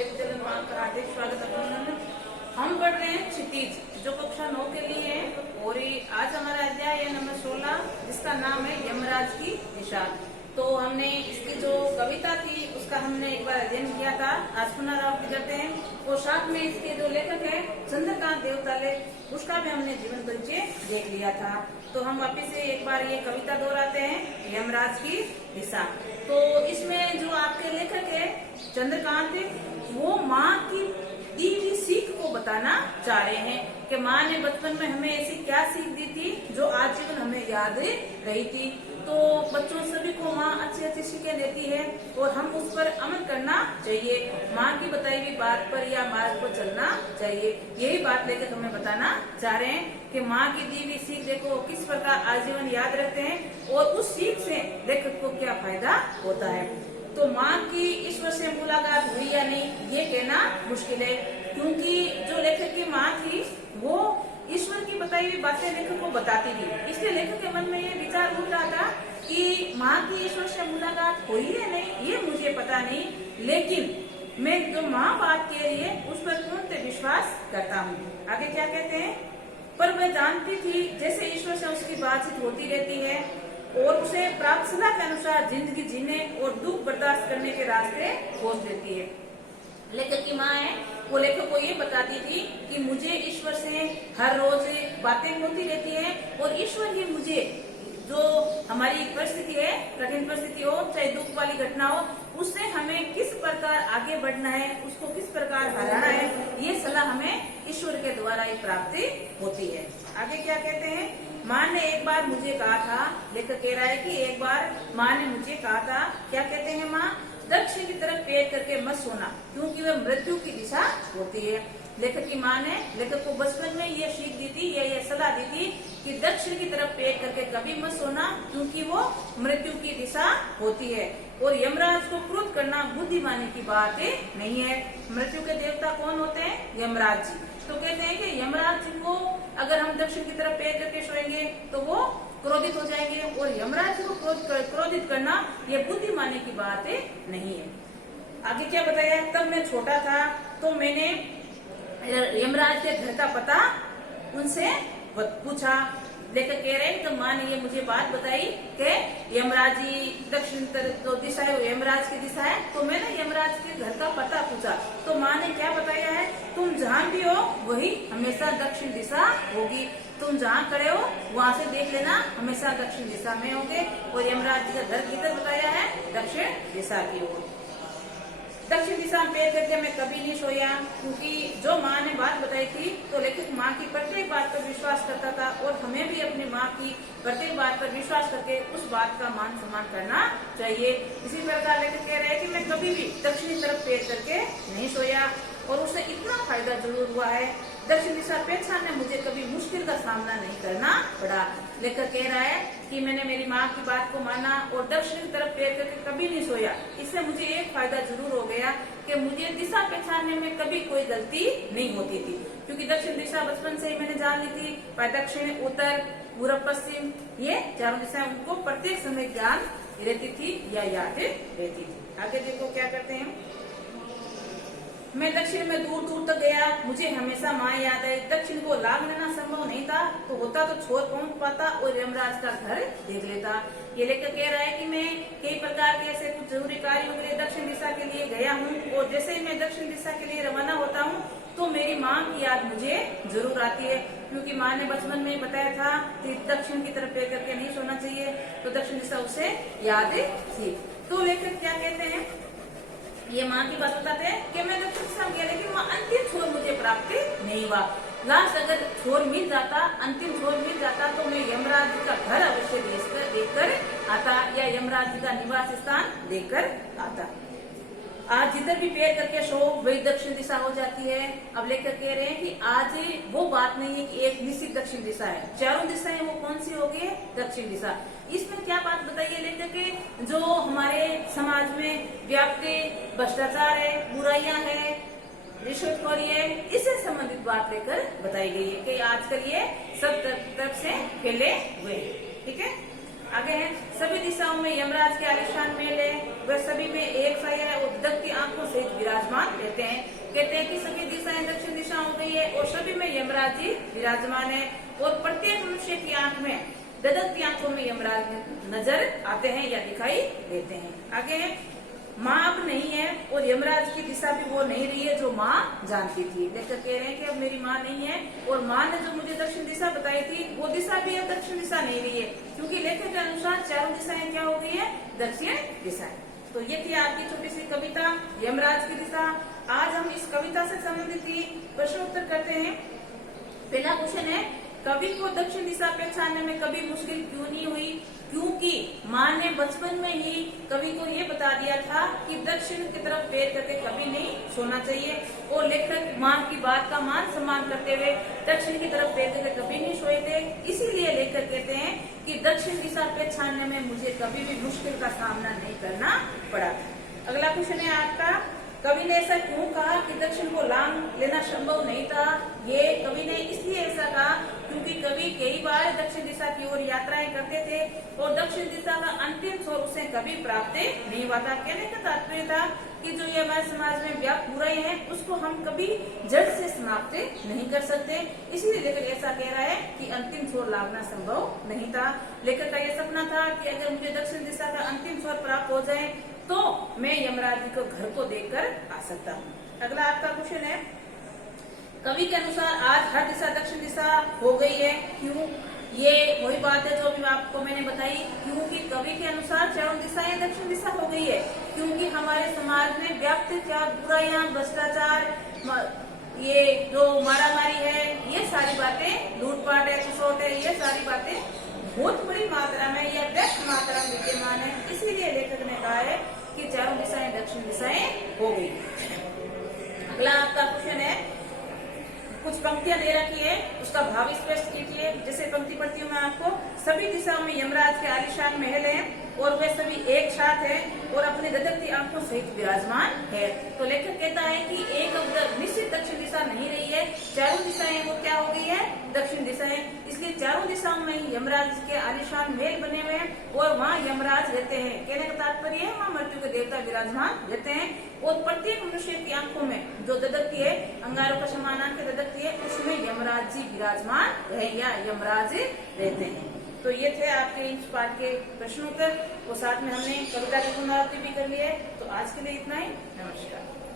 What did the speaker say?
देवी चरण मां का हार्दिक स्वागत अभिनंदन। हम पढ़ रहे हैं क्षितिज जो कक्षा 9 के लिए है और आज हमारा अध्याय है नंबर 16 जिसका नाम है यमराज की दिशा। तो हमने इसकी जो कविता थी उसका हमने एक बार अध्ययन किया था, आज पुनरावृत्ति करते हैं। और साथ में इसके जो लेखक है चंद्रकांत देवताले उसका भी हमने जीवन परिचय देख लिया था। तो हम वापिस से एक बार ये कविता दोहराते हैं, यमराज की दिशा। तो इसमें जो आपके लेखक है चंद्रकांत, वो माँ की दी हुई सीख को बताना चाह रहे हैं कि माँ ने बचपन में हमें ऐसी क्या सीख दी थी जो आजीवन हमें याद रही थी। तो बच्चों सभी को माँ अच्छी अच्छी सीखें देती है और हम उस पर अमल करना चाहिए। माँ की बताई हुई बात पर या मार्ग पर चलना चाहिए। यही बात लेकर हमें बताना चाह रहे हैं कि माँ की दी हुई सीख देखो किस प्रकार आजीवन याद रखते हैं और उस सीख से लेखक को क्या फायदा होता है। तो माँ की ईश्वर से मुलाकात हुई या नहीं ये कहना मुश्किल है, क्योंकि जो लेखक की माँ थी वो ईश्वर की बताई हुई बातें लेखक को बताती थी। इसलिए लेखक के मन में ये विचार उठ रहा था कि माँ की ईश्वर से मुलाकात हुई है नहीं ये मुझे पता नहीं, लेकिन मैं जो माँ बात कह रही है उस पर पूर्णतः विश्वास करता हूँ। आगे क्या कहते हैं, पर वह जानती थी जैसे ईश्वर से उसकी बातचीत होती रहती है और उसे प्राप्त सलाह के अनुसार जिंदगी जीने और दुख बर्दाश्त करने के रास्ते खोज देती है। लेखक की माँ है वो लेखक को ये बताती थी कि मुझे ईश्वर से हर रोज बातें होती रहती है और ईश्वर ही मुझे जो हमारी परिस्थिति है, कठिन परिस्थिति हो चाहे दुख वाली घटना हो, उससे हमें किस प्रकार आगे बढ़ना है, उसको किस प्रकार हराना है, ये सलाह हमें ईश्वर के द्वारा ही प्राप्ति होती है। आगे क्या कहते हैं, माँ ने एक बार मुझे कहा था, लेखक कह रहा है कि एक बार माँ ने मुझे कहा था, क्या कहते हैं माँ, दक्षिण की तरफ पैर करके मत सोना क्योंकि वह मृत्यु की दिशा होती है। लेखक की माँ ने लेखक को बचपन में ये सीख दी थी, ये सलाह दी थी कि दक्षिण की तरफ पैर करके कभी मत सोना क्योंकि वो मृत्यु की दिशा होती है। और यमराज को क्रोध करना बुद्धिमानी की बात नहीं है। मृत्यु के देवता कौन होते हैं, यमराज जी। तो कहते हैं कि यमराज जी को अगर हम दक्षिण की तरफ पैर करके सोएंगे तो वो क्रोधित हो जाएंगे और यमराज जी को क्रोधित करना ये बुद्धिमानी की बात नहीं है। आगे क्या बताया, तब मैं छोटा था तो मैंने यमराज के घर का पता उनसे पूछा। लेकर कह रहे हैं तो माँ ने ये मुझे बात बताई कि यमराज जी दक्षिण तो दिशा है, यमराज की दिशा है। तो मैंने यमराज के घर का पता पूछा तो माँ ने क्या बताया है, तुम जहाँ भी हो वही हमेशा दक्षिण दिशा होगी। तुम जहाँ खड़े हो वहाँ से देख लेना, हमेशा दक्षिण दिशा में होगे। और यमराज जी का घर किधर बताया है, दक्षिण दिशा की ओर। दक्षिण दिशा में पैर करके मैं कभी नहीं सोया, क्योंकि जो माँ ने बात बताई थी तो लेखक माँ की प्रत्येक बात पर विश्वास करता था और हमें भी अपनी माँ की प्रत्येक बात पर विश्वास करके उस बात का मान सम्मान करना चाहिए। इसी प्रकार लेखक कह रहे हैं कि मैं कभी भी दक्षिणी तरफ पैर करके नहीं सोया और उससे इतना फायदा जरूर हुआ है, दक्षिण दिशा पहचानने मुझे कभी मुश्किल का सामना नहीं करना पड़ा। लेखक कह रहा है कि मैंने मेरी माँ की बात को माना और दक्षिण की तरफ पैर करके कभी नहीं सोया। इससे मुझे एक फायदा जरूर हो गया कि मुझे दिशा पहचानने में कभी कोई गलती नहीं होती थी, क्योंकि दक्षिण दिशा बचपन से ही मैंने जान ली थी। दक्षिण, उत्तर, पूर्व, पश्चिम ये चारों दिशाएं उनको प्रत्येक समय ज्ञान रहती थी या याद रहती थी। आगे देखो क्या करते हैं, मैं दक्षिण में दूर दूर तक गया, मुझे हमेशा माँ याद है। दक्षिण को लाभ लेना संभव नहीं था, तो होता तो छोर पहुंच पाता और यमराज का घर देख लेता। ये लेकर कह रहा है कि मैं कई प्रकार के ऐसे कुछ जरूरी कार्यों के लिए दक्षिण दिशा के लिए गया हूँ और जैसे ही मैं दक्षिण दिशा के लिए रवाना होता हूँ तो मेरी माँ की याद मुझे जरूर आती है, क्योंकि माँ ने बचपन में बताया था कि दक्षिण की तरफ पैर करके नहीं सोना चाहिए, तो दक्षिण दिशा उसे याद थी। तो लेखक क्या कहते हैं, ये माँ की बात बताते हैं कि मैं दक्षिण दिशा में गया लेकिन वहाँ अंतिम छोर मुझे प्राप्त नहीं हुआ। लास्ट अगर छोर मिल जाता, अंतिम छोर मिल जाता तो मैं यमराज जी का घर अवश्य देखकर आता या यमराज जी का निवास स्थान देखकर आता। आज जिधर भी पैर करके सो वही दक्षिण दिशा हो जाती है। अब लेकर कह रहे हैं कि आज वो बात नहीं है कि एक निश्चित दक्षिण दिशा है, चारों दिशाएं वो कौन सी होगी, दक्षिण दिशा। इसमें क्या बात बताइए लेकर के, जो हमारे समाज में व्याप्त भ्रष्टाचार है, बुराइयां है, रिश्वतखोरी है, इससे संबंधित बात लेकर बताई गई है कि आजकल ये सब तरफ से फैले हुए हैं। ठीक है, आगे है, सभी दिशाओं में यमराज के आलिशान महल है, वह सभी में एक सा है और दगती आंखों से विराजमान रहते हैं। कहते हैं कि सभी दिशाएं दक्षिण दिशा हो गई है और सभी में यमराज जी विराजमान है और प्रत्येक मनुष्य की आंख में दगती आंखों में यमराज नजर आते हैं या दिखाई देते हैं। आगे है, माँ अब नहीं है और यमराज की दिशा भी वो नहीं रही है जो माँ जानती थी। लेकर कह रहे हैं कि अब मेरी माँ नहीं है और माँ ने जो मुझे दक्षिण दिशा बताई थी वो दिशा भी अब दक्षिण दिशा नहीं रही है, क्योंकि लेखक के अनुसार चारों दिशाएं क्या हो गई है, दक्षिण दिशाएं। तो ये थी आपकी छोटी सी कविता यमराज की दिशा। आज हम इस कविता से संबंधित ही प्रश्न उत्तर करते हैं। पहला क्वेश्चन है, कवि को दक्षिण दिशा पहचानने में कभी मुश्किल क्यों नहीं हुई? क्योंकि माँ ने बचपन में ही कवि को ये बता दिया था कि दक्षिण की तरफ पैर करके कभी नहीं सोना चाहिए और लेखक माँ की बात का मान सम्मान करते हुए दक्षिण की तरफ पैर करके कभी नहीं सोए थे। इसीलिए लेखक कहते हैं कि दक्षिण दिशा पहचानने में मुझे कभी भी मुश्किल का सामना नहीं करना पड़ा। अगला क्वेश्चन है आपका, कवि ने ऐसा क्यों कहा कि दक्षिण को लांग लेना संभव नहीं था? ये कवि ने इसलिए ऐसा कहा क्योंकि कवि कई बार दक्षिण दिशा की ओर यात्राएं करते थे और दक्षिण दिशा का अंतिम छोर उसे कभी प्राप्त नहीं हुआ था। कहने का तात्पर्य था कि जो ये हमारे समाज में व्याप्त बुराई है उसको हम कभी जड़ से समाप्त नहीं कर सकते। इसीलिए लेखक ऐसा कह रहा है कि अंतिम छोर लांघना संभव नहीं था। लेखक का यह सपना था कि अगर मुझे दक्षिण दिशा का अंतिम छोर प्राप्त हो जाए तो मैं यमराज जी को घर को देखकर आ सकता हूँ। अगला आपका क्वेश्चन है, कवि के अनुसार आज हर दिशा दक्षिण दिशा हो गई है, क्यों? ये वही बात है जो अभी आपको मैंने बताई, क्योंकि कवि के अनुसार चारों दिशाएं दक्षिण दिशा हो गई है, क्योंकि हमारे समाज में व्याप्त क्या बुराइयां, भ्रष्टाचार, ये जो मारामारी है, ये सारी बातें, लूटपाट है, कुसोट है, ये सारी बातें बहुत बड़ी मात्रा में या व्यस्त मात्रा में विद्यमान है। इसीलिए लेखक ने कहा है कि चारों दिशाएं दक्षिण दिशाएं हो गई। अगला आपका क्वेश्चन है, कुछ पंक्तियां दे रखी है उसका भाव स्पष्ट कीजिए। जैसे पंक्ति पढ़ती हूँ मैं आपको, सभी दिशाओं में यमराज के आलिशान महल है और वे सभी एक साथ है और अपनी दगती आंखों सहित विराजमान है। तो लेखक कहता है कि एक अब निश्चित दक्षिण दिशा नहीं रही है, चारों दिशाएं वो क्या हो गई है, दक्षिण दिशाएं। इसलिए चारों दिशाओं में यमराज के आलिशान महल बने हुए हैं और वहाँ यमराज रहते हैं। कहने का तात्पर्य है वहाँ मृत्यु के देवता विराजमान रहते हैं और प्रत्येक मनुष्य की आंखों में जो ददकती है, अंगारों का समान आंखें ददकती है, उसमें यमराज जी विराजमान रहे या यमराज रहते हैं। तो ये थे आपके इस पाठ के प्रश्नों उत्तर और साथ में हमने कविता की पुनरावृत्ति भी कर ली है। तो आज के लिए इतना ही। नमस्कार।